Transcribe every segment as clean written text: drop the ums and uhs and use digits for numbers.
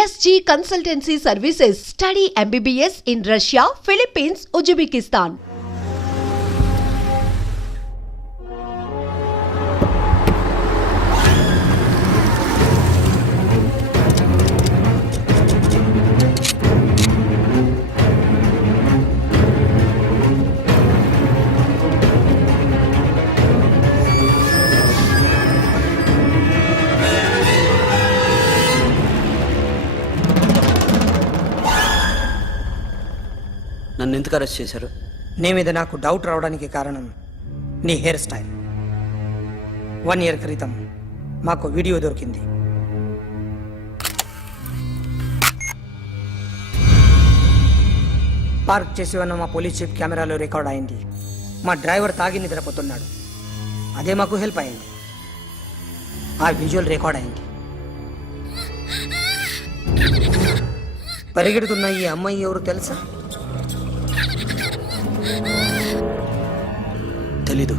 SG Consultancy Services. Study MBBS in Russia, Philippines, Uzbekistan. నన్ను ఎందుకు arrest చేశారు? నీ మీద నాకు డౌట్ రావడానికి కారణం నీ హెయిర్ స్టైల్. 1 year క్రితం మాకు వీడియో దొరికింది. పార్క్ చేసి ఉన్న మా పోలీస్ జీప్ కెమెరాలో రికార్డ్ అయింది. మా డ్రైవర్ తాగి నిద్రపోతున్నాడు. అదే మాకు హెల్ప్ అయింది. ఆ విజువల్ రికార్డ్ అయింది. పరిగెడుతున్న ఈ అమ్మాయి ఎవరు తెలుసా? తెలీదు.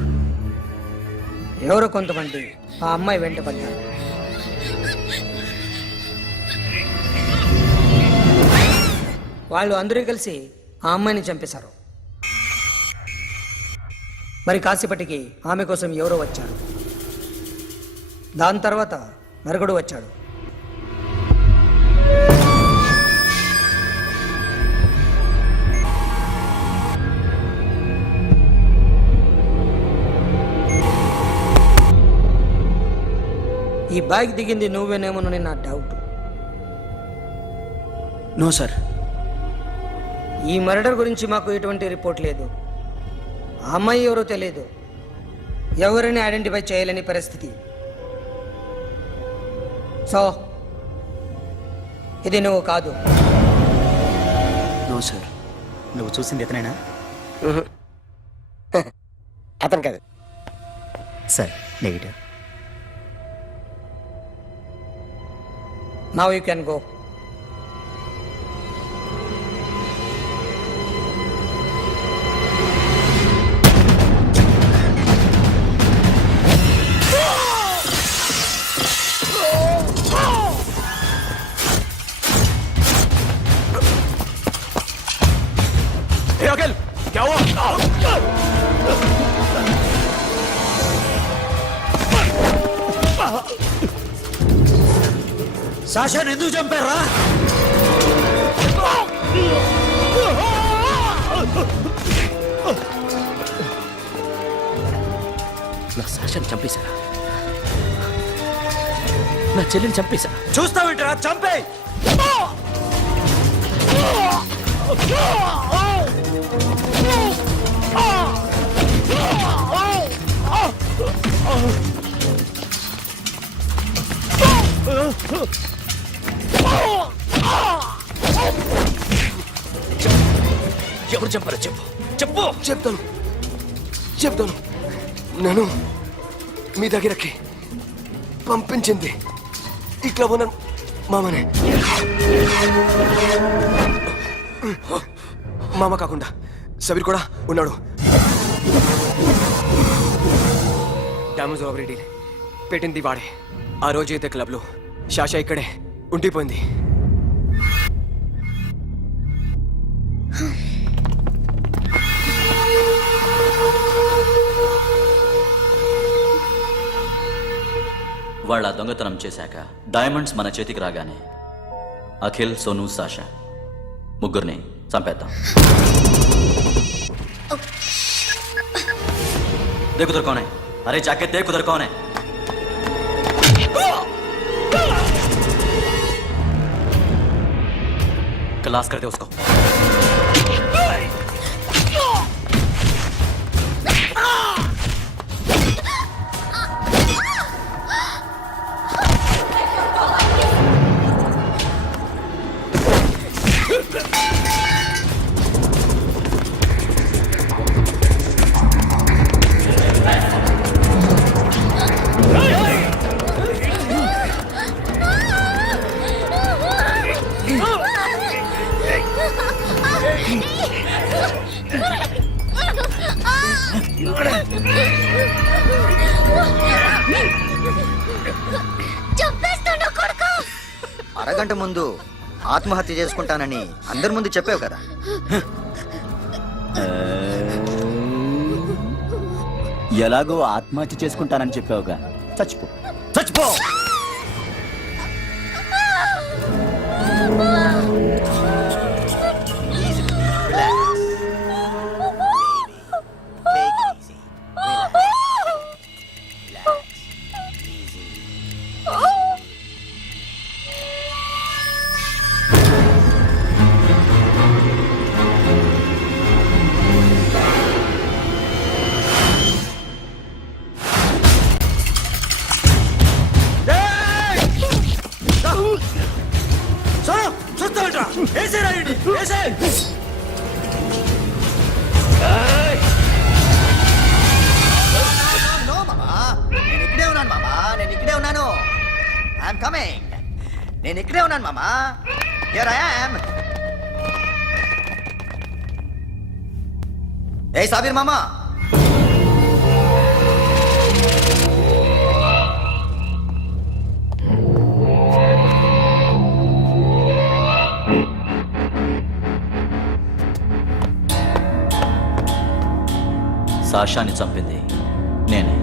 ఎవరో కొంతమంది ఆ అమ్మాయి వెంట పడ్డారు. వాళ్ళు అందరూ కలిసి ఆ అమ్మాయిని చంపేశారు. మరి కాసేపటికి ఆమె కోసం ఎవరో వచ్చారు. దాని తర్వాత మరొకడు వచ్చాడు. ఈ బైక్ దిగింది నువ్వేనేమోనని నా డౌట్. No sir. ఈ మర్డర్ గురించి మాకు ఎటువంటి రిపోర్ట్ లేదు. ఆ అమ్మాయి ఎవరో తెలియదు. ఎవరిని ఐడెంటిఫై చేయలేని పరిస్థితి. సో ఇది నువ్వు కాదు. No sir. నువ్వు చూసింది ఇతనేనా? అతను కాదు. Sir negative. Now you can go. क्या हुआ? సాషాని ఎందుకు చంపారా? నా సాషాని చంపేశారా? నా చెల్లిని చంపేశారా? చూస్తావేంటరా? చంపే. ఎవరు చంపారో చెప్పు. చెప్పు. చెప్తాను. నేను మీ దగ్గరకి పంపించింది ఇట్లా ఉన్న మామనే. మామ కాకుండా సబీర్ కూడా ఉన్నాడు. డ్యామేజ్ ఓవర్ పెట్టింది వాడే. ఆ రోజు అయితే క్లబ్లో షాషా ఇక్కడే ఉండిపోయింది. వాళ్ళ దొంగతనం చేశాక డైమండ్స్ మన చేతికి రాగానే అఖిల్, సోను, సాషా ముగ్గురిని చంపేద్దాం. देख उधर कौन है? अरे जाके देख उधर कौन है? क्लास कर दे उसको. అరగంట ముందు ఆత్మహత్య చేసుకుంటానని అందరి ముందు చెప్పావు కదా. ఎలాగో ఆత్మహత్య చేసుకుంటానని చెప్పావుగా, చచ్చిపో చచ్చిపో. సోను చూస్తావేంట్రా? వేసేరా వీడిని, వేసేయ్. నో మామా, నేను ఇక్కడే ఉన్నాను మామా, నేను ఇక్కడే ఉన్నాను. I'm coming. నేను ఇక్కడే ఉన్నాను మామా. Here I am. ఏ సాబీర్ మామా, సాషాని చంపింది నేనే.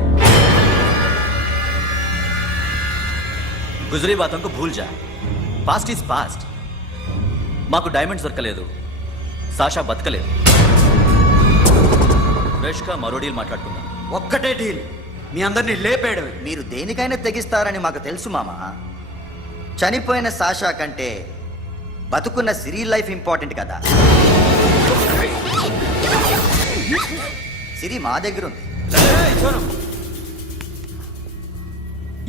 గుజరీ బాతంకు భూల్ జా, పాస్ట్ ఈజ్ పాస్ట్. మాకు డైమండ్స్ దొరకలేదు, సాషా బతకలేదు. రేష్కా మరో డీల్ మాట్లాడుకుందాం. ఒక్కటే డీల్, మీ అందరినీ లేపేయడమే. మీరు దేనికైనా తెగిస్తారని మాకు తెలుసు మామా. చనిపోయిన సాషా కంటే బతుకున్న సిరి లైఫ్ ఇంపార్టెంట్ కదా. సిరి మా దగ్గర ఉంది. ఏయ్, సోను.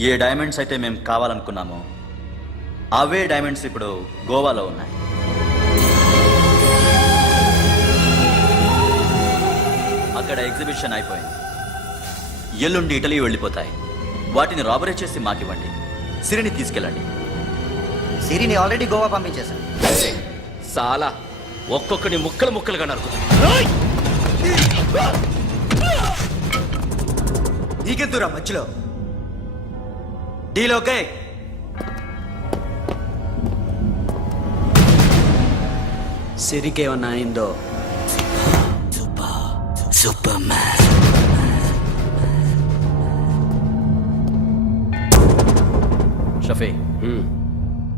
ఏ డైమండ్స్ అయితే మేము కావాలనుకున్నామో అవే డైమండ్స్ ఇప్పుడు గోవాలో ఉన్నాయి. అక్కడ ఎగ్జిబిషన్ అయిపోయింది. ఎల్లుండి ఇటలీ వెళ్ళిపోతాయి. వాటిని రాబరీ చేసి మాకివ్వండి, సిరిని తీసుకెళ్ళండి. సిరిని ఆల్రెడీ గోవా పంపించేశాను. సాలా ఒక్కొక్కని ముక్కలు ముక్కలుగా నరుకుతా. నీకెందురా మధ్యలో? Deal okay? సిరికేమన్నా అయిందో సూపర్ మ్యాన్. షఫీ,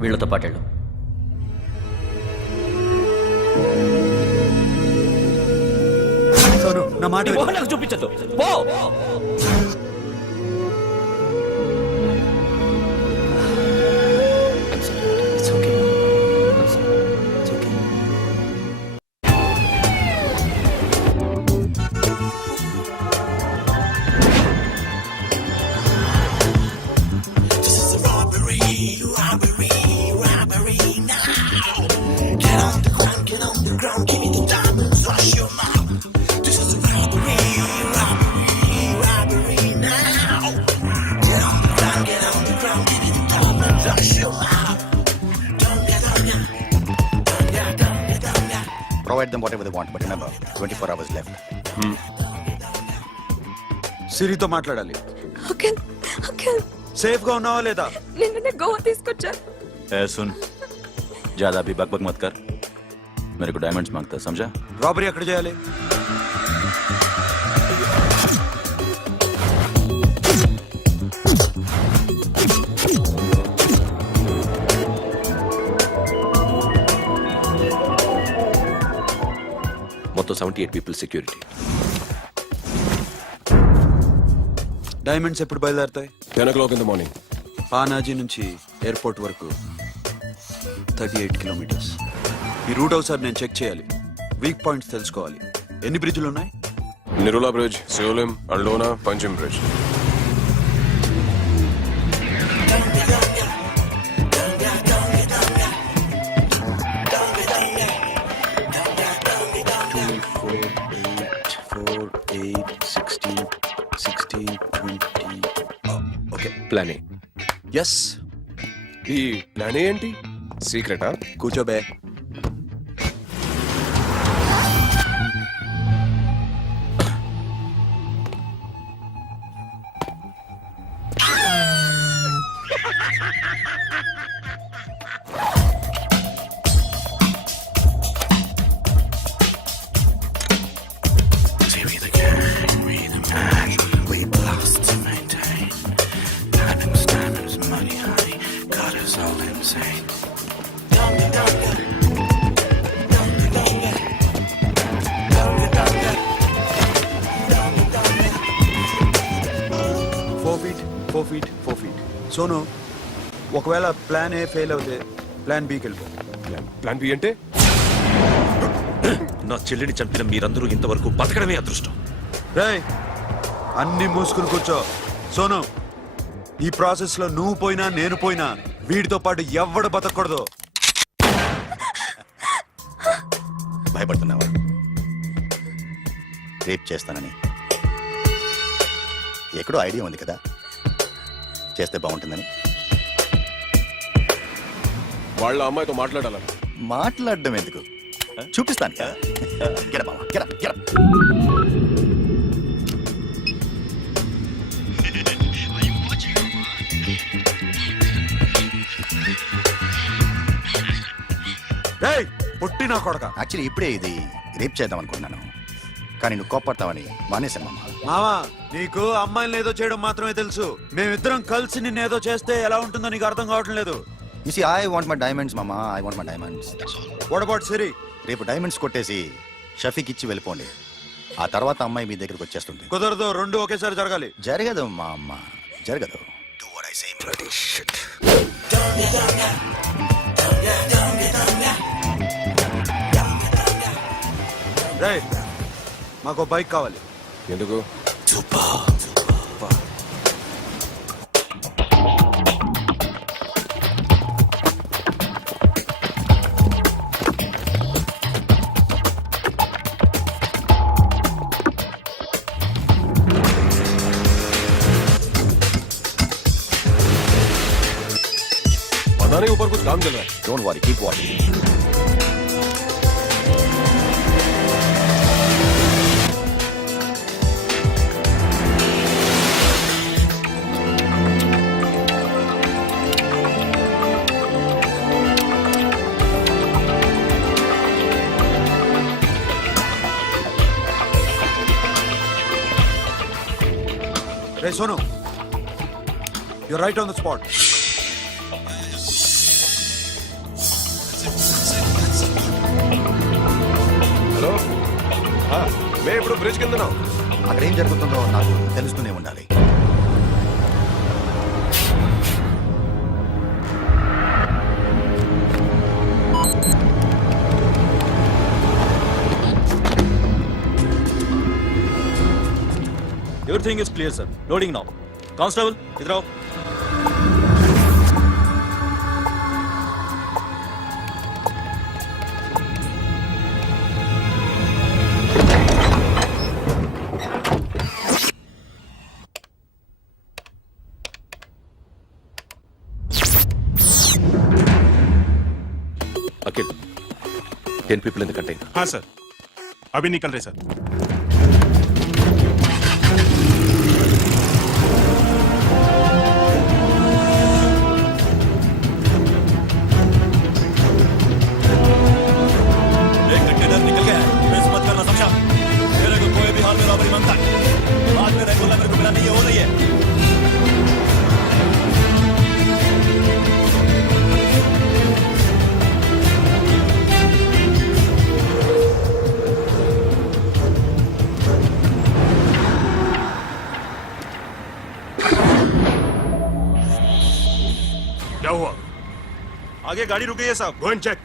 వీళ్ళతో పాటెళ్ళు. సోను, నా మాట విను. నాకు చూపించద్దు, పో. It's okay. It's okay. Provide them whatever they want, but remember, 24 hours left. సిరితో మాట్లాడాలి. అంకిల్ అంకిల్ సేఫ్ గా ఉన్నావా లేదా? నిన్ననే గోవా తీసుకొచ్చారు. ए सुन, ज्यादा भी बकबक मत कर. मेरे को डायमंड्स मांगता है, समझा? రాబరీ ఎక్కడ చేయాలి? మొత్తం 78 పీపుల్ సెక్యూరిటీ. డైమండ్స్ ఎప్పుడు బయలుదేరుతాయి? 10 o'clock in the morning. Panaji నుంచి ఎయిర్పోర్ట్ వరకు 38 కిలోమీటర్స్. ఈ రూట్ ఒకసారి నేను చెక్ చేయాలి. వీక్ పాయింట్స్ తెలుసుకోవాలి. ఎన్ని బ్రిడ్జ్లు ఉన్నాయి? Nerul bridge, Siolim, Aldona, Panjim bridge. Okay, plan A. Yes. ఈ ప్లాన్ ఏ ఏంటి? సీక్రెటా? కూర్చోబే. feet 4 feet. సోను, ఒకవేళ ప్లాన్ ఏ ఫెయిల్ అవుతే ప్లాన్ బికి వెళ్ళిపో. ప్లాన్ బి అంటే నా చెల్లిని చంపిన మీరందరూ ఇంతవరకు బతకడమే అదృష్టం. రేయ్, అన్ని మూసుకుని కూర్చో. సోను, ఈ ప్రాసెస్ లో నువ్వు పోయినా నేను పోయినా వీడితో పాటు ఎవ్వడు బతకూడదు. భయపడుతున్నావా? రేప్ చేస్తానని ఎక్కడో ఐడియా ఉంది కదా, చేస్తే బాగుంటుందని. వాళ్ళ అమ్మాయితో మాట్లాడాలని. మాట్లాడడం ఎందుకు, చూపిస్తాను కదా. గెర బావా, గెర గెర. రేయ్, పుట్టి నా కొడక. యాక్చువల్లీ ఇప్పుడే ఇది రేప్ చేద్దాం అనుకున్నాను, కానీ నువ్వు కోపడతావని మానేశాను మామ. మావా, నీకు అమ్మాయిలను ఏదో చేయడం మాత్రమే తెలుసు. మేమిద్దరం కలిసి నిన్నేదో చేస్తే ఎలా ఉంటుందో నీకు అర్థం కావటం లేదు. You see, I want my diamonds, mama. I want my diamonds. What about Siri? రేపు డైమండ్స్ కొట్టేసి షఫీక్ ఇచ్చి వెళ్ళిపోండి. ఆ తర్వాత అమ్మాయి మీ దగ్గరికి వచ్చేస్తుంది. కుదరదు, రెండు ఒకేసారి జరగాలి. జరగదు మా అమ్మ, జరగదు. Do what I say. Bloody shit. రేయ్, మాకు బైక్ కావాలి. ఎందుకు? पता नहीं ऊपर कुछ काम चल रहा है. Don't worry, keep watching. Ray Sonu, you're right on the spot. Hello, మేము ఇప్పుడు బ్రిడ్జ్ కింద ఉన్నాం. అక్కడ ఏం జరుగుతుందో నాకు తెలుస్తూనే ఉండాలి. Everything is clear, sir. Loading now. Constable, idhar aao. Akhil, 10 people in the container. हाँ सर, अभी निकल रहे सर. एक कंटेनर निकल गया है. मिस मत करना, समझा? मेरे को कोई भी हाल में रॉबरी मांगता है, बाद में रेगुलर मेरे को मिला नहीं है, वो नहीं है. क्या हुआ? आगे गाड़ी रुक गई है साहब. Go and check.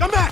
Come back!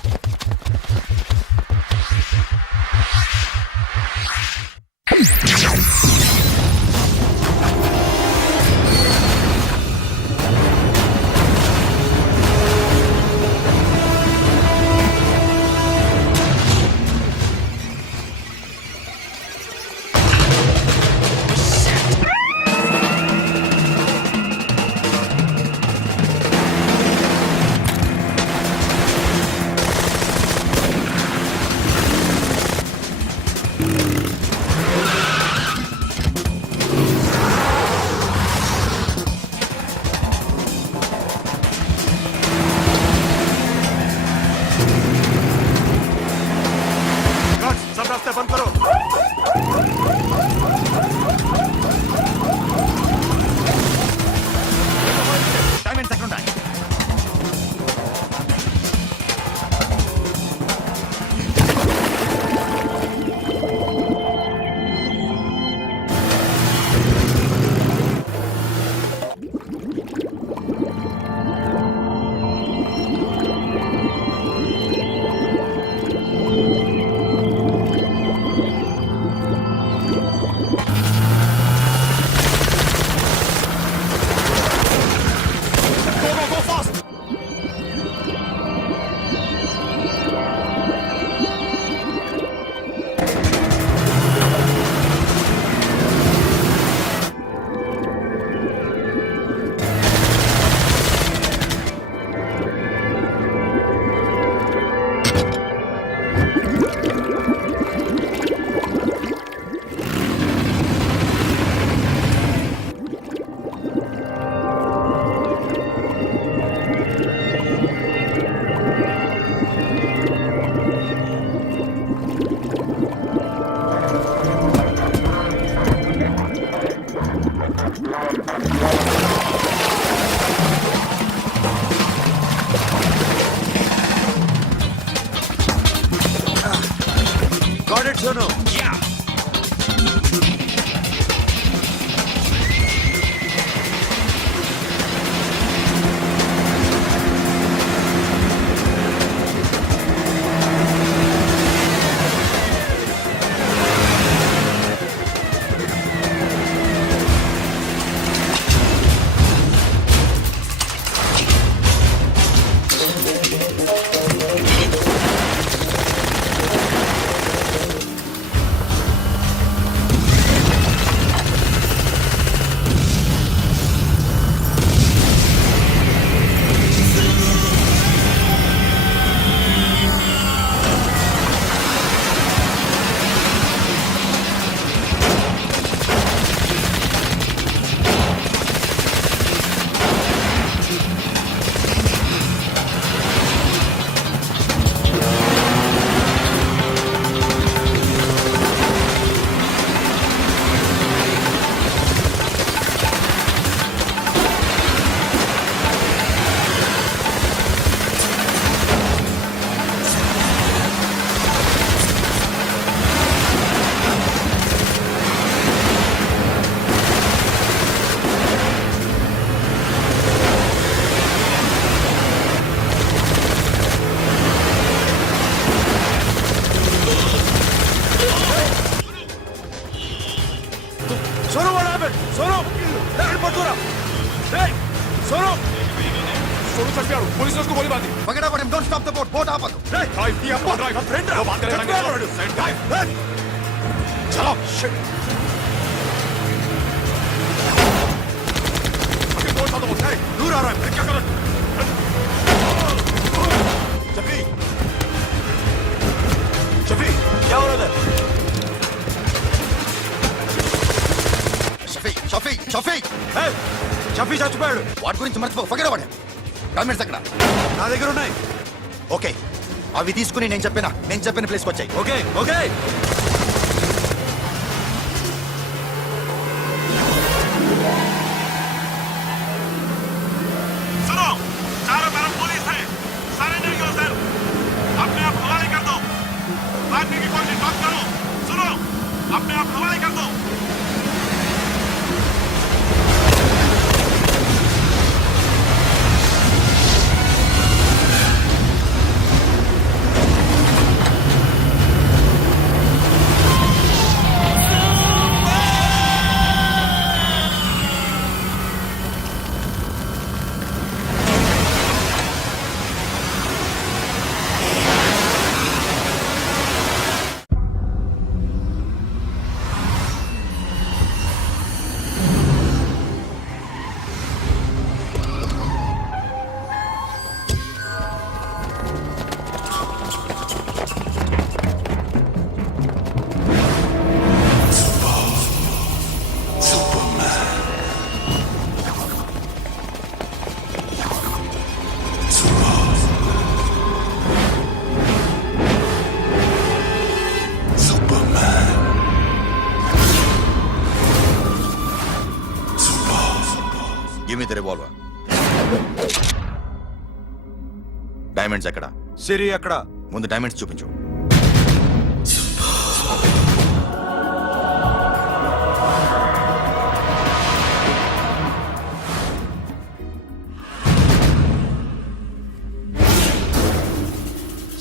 Sonu Sonu what happened? Sonu पटूरा Sonu Sonu चढ़ पुलिस ने उसको गोली मार दी Forget about him. Don't stop the boat. Boat आप ड्राइव किया ड्राइव फ्रेंड वो बात करेंगे चलो shit. दूर आ रहा है क्या कर शफी शफी क्या हो रहा है షఫీ షఫీ చచ్చిపోయాడు. వాటి గురించి మర్చిపో. Forget about him. డాక్యుమెంట్స్ ఎక్కడ? నా దగ్గర ఉన్నాయి. ఓకే, అవి తీసుకుని నేను చెప్పిన ప్లేస్కి వచ్చాయి. ఓకే ఓకే सुनो, चारों तरफ पुलिस है, सरेंडर करो सर, अपने आप हवाले कर दो, भागने की कोशिश मत करो, सुनो, अपने आप हवाले कर दो. Give me the revolver. Diamonds ఎక్కడ? సిరి ఎక్కడ? ముందు డైమండ్స్ చూపించు.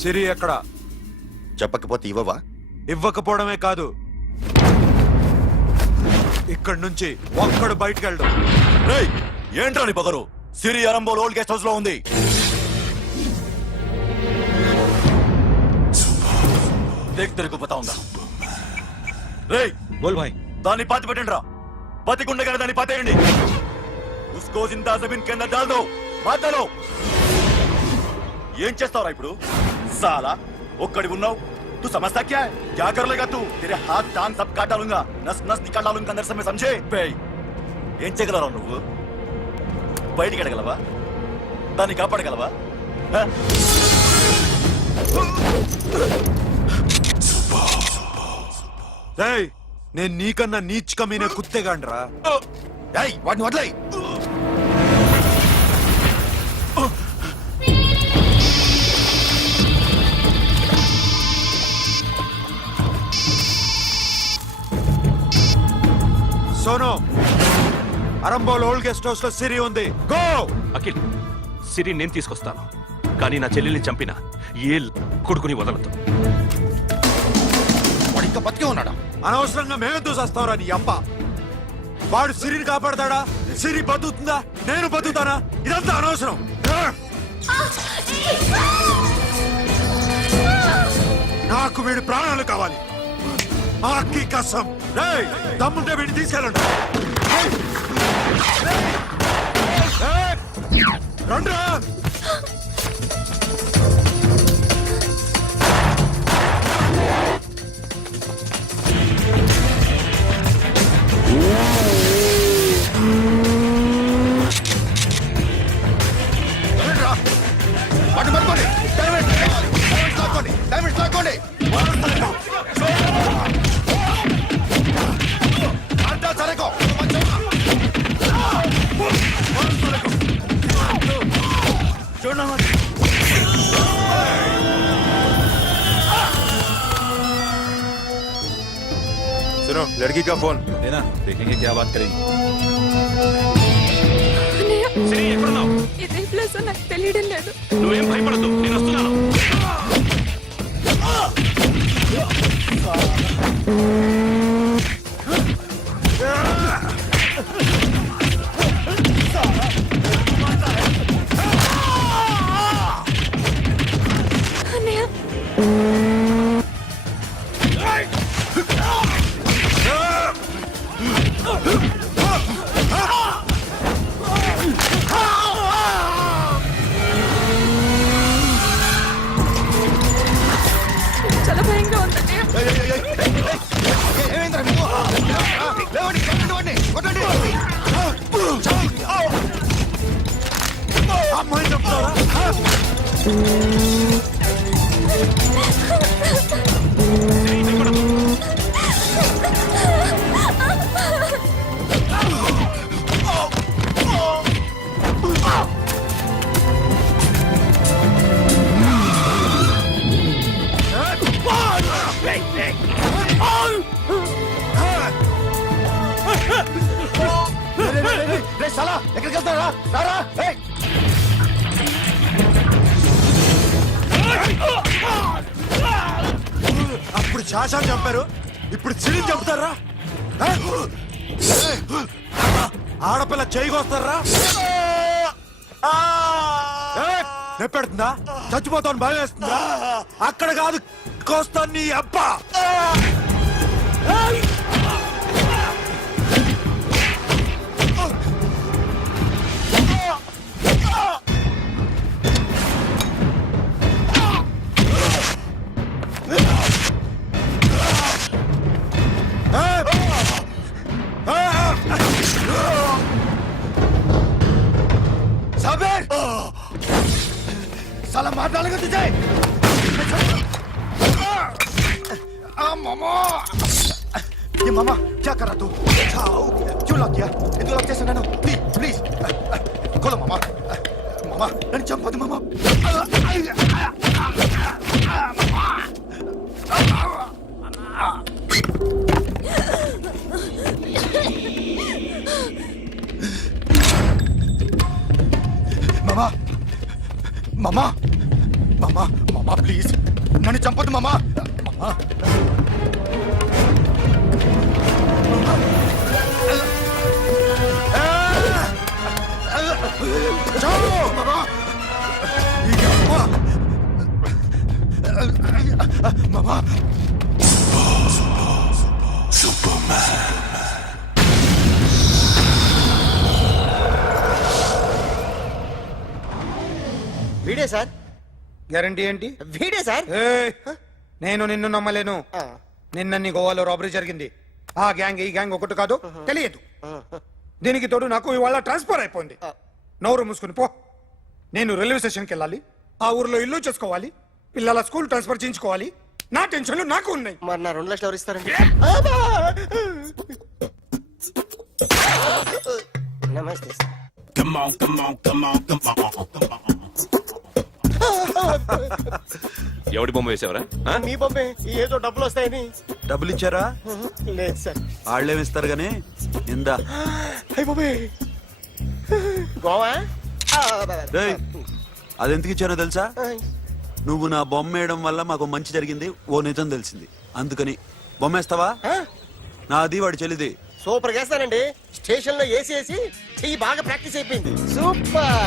సిరి ఎక్కడ? చెప్పకపోతే ఇవ్వవా? ఇవ్వకపోవడమే కాదు, ఇక్కడి నుంచి ఒక్కడు బయటకు వెళ్ళడు. రేయ్ ఏంట్రా నీ పగరు సిరి అరంబోల్ ఓల్డ్ గెస్ట్ హౌస్ లో ఉంది देख तेरे को बताऊंगा రేయ్ బోల్ భాయ్. దాన్ని పాతి పెట్టండి రా బతికుండగానే దాన్ని పాతేయండి उसको जिंदा जमीन के अंदर डाल दो मार डालो ఏం చేస్తావురా ఇప్పుడు साला ఒక్కడి ఉన్నావు तू समझता क्या है क्या कर लेगा तू तेरे हाथ टांग सब काट डालूंगा नस नस निकाल डालूंगा अंदर से मैं समझे बे ఏం చేయగలరా నువ్వు బయటికి ఎడగలవా దాన్ని కాపాడగలవా నేను నీకన్నా నీచకమైన కుత్తేగాండ్రా. వాటిని వదిలేయ్. కరంబోల్ ఓల్డ్ గెస్ట్ హౌస్ లో సిరి ఉంది. గో. అఖిల్ సిరి నేను తీసుకొస్తాను, కానీ నా చెల్లెల్ని చంపిన ఏ కొడుకుని వదలదు. వాడు ఇంకా బతికే ఉన్నాడా? అనవసరంగా మేమెందుకు చేస్తావురా నీ అబ్బ? వాడు సిరిని కాపాడతాడా? సిరి బతుకుతుందా? నేను బతుకుతానా? ఇదంతా అనవసరం. నాకు వీడి ప్రాణాలు కావాలి. ఆకి కసం. రేయ్, దమ్ముంటే వీడిని తీసుకెళ్ళండి. రండ్రా. వాడిని పట్టుకోండి. డైమండ్స్ లాక్కోండి. అడ్డా సరేకో. सुनो लड़की का फोन देना, देखेंगे क्या बात करेंगे. సిరి ఎక్కడున్నావు? ఇదే ప్లేస్ నాకు తెలియడం లేదు. నువ్వేం భయపడద్దు, నేను వస్తున్నాను. అన్నయ్య చాలా భయంగా ఉంది అన్నయ్య. ఏమైందిరా మీకు? లేవండి, కొట్టండి, కొట్టండి. అమ్మాయి చెప్తారా? సిరి భయపడద్దు. రే సాలా, ఎక్కడికి వెళ్తారా? రారా. ఏయ్. అప్పుడు శాసనం చంపారు, ఇప్పుడు సిరిని చంపుతారా? ఆడపిల్ల చేయకొస్తారా? నెప్పెడుతుందా? చచ్చిపోతాను భయం వేస్తుందా? అక్కడ కాదు, కోస్తాను నీ అబ్బా. साबिर! साला मार डालेगा तुझे। मामा, ये मामा क्या कर रहा तू? क्यों लॉक किया? ఎందుకు లాక్ చేశాను నేను? ప్లీజ్ ప్లీజ్ खोलो मामा. मामा నన్ను చంపొద్దు మామా. మామా మామా మామా మామా ప్లీజ్ నన్ను చంపొద్దు మామా. మామా చాలు మామా. మామా వీడే సార్. గ్యారంటీ ఏంటి? వీడే సార్. నేను నిన్ను నమ్మలేను. నిన్న గోవాలో రాబరీ జరిగింది. ఆ గ్యాంగ్ ఈ గ్యాంగ్ ఒకటి కాదు, తెలియదు. దీనికి తోడు నాకు ఇవాళ ట్రాన్స్ఫర్ అయిపోయింది. నోరు మూసుకుని పో. నేను రైల్వే స్టేషన్కి వెళ్ళాలి, ఆ ఊర్లో ఇల్లు చేసుకోవాలి, పిల్లల స్కూల్ ట్రాన్స్ఫర్ చేయించుకోవాలి. నా టెన్షన్లు నాకు ఉన్నాయి. మరి నా 2 లక్షలు ఎవరు ఇస్తారండి? నమస్తే సార్. ఎవడి బొమ్మ వేసావరా? మీ బొమ్మే, ఏదో డబ్బులు వస్తాయని. డబ్బులు ఇచ్చారా? లేదు సార్. వాళ్ళేమిస్తారు గానీ ఇందా. అయ్య బాబే, గోవా రేయ్, అది ఎందుకు ఇచ్చానో తెలుసా? నువ్వు నా బొమ్మ వేయడం వల్ల మాకు మంచి జరిగింది, ఓ నిజం తెలిసింది. అందుకని బొమ్మేస్తావా? నాది వాడి చెల్లిది. సూపర్ వేస్తానండి. స్టేషన్ లో ఏసీ చెయ్యి బాగా ప్రాక్టీస్ అయిపోయింది. సూపర్.